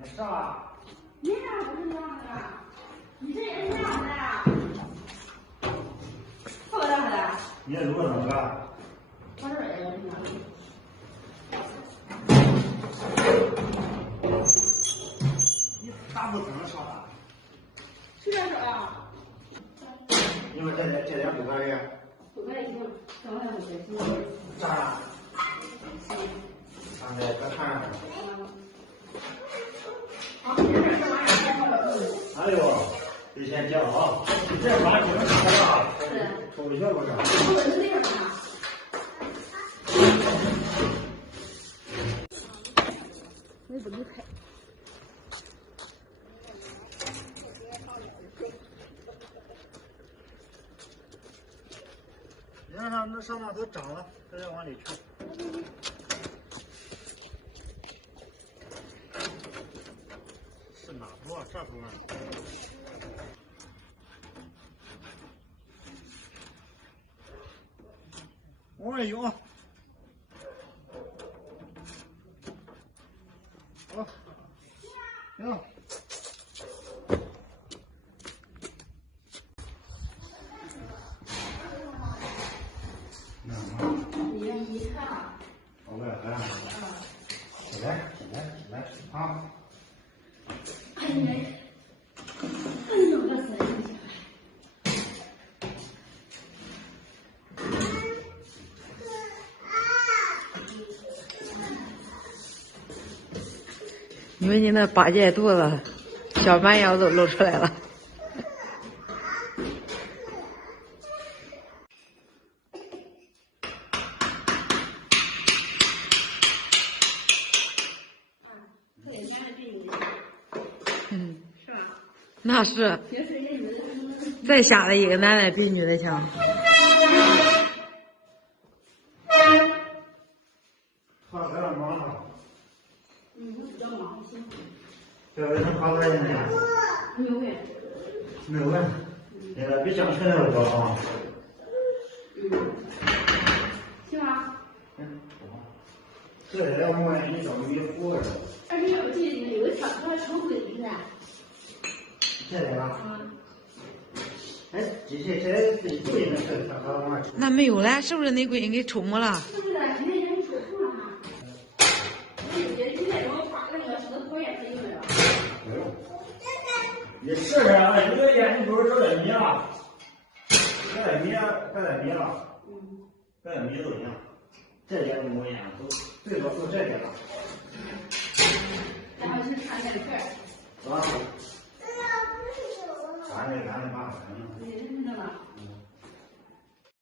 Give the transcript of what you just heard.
没事啊。你俩不是这样的，你这人这样的呀？好的好的。你也如果怎么办？我这人怎么？你咋不怎么说啊？是这说啊？因为这点不可以。不可以行，这我还不行。咋了？刚才可看上了。哎呦，得先讲啊，你这玩意不能吃啊，抽一下不是？我不离开。你看它那上面都长了，这要往里去。是哪头啊？这头啊？哎呦！好，行。你看。我来来。起来，起来，起来啊！哎呀，哎呦我天！因为你那八戒肚子，小蛮腰都露出来了。嗯，是吧？那是。再吓的一个男的比女的强。他在那忙呢。我比较忙，辛苦。这卫生卡在哪呀？没有问。没有问。现在比想成那个高啊。行吗？这要问你怎么一户儿？而且我记得有一条他成规矩呢。这里吧。哎，机器这自己对的是他刚刚。那没有了，是不是你闺女给抽没了？是不是？今天人抽空了哈。今天我发那个是个作业是有的。不用。你试试啊，有的烟你不是搁点米了，搁点米了，搁点米都行。这点都没烟，都最多就这点了。然后是看电视。是吧？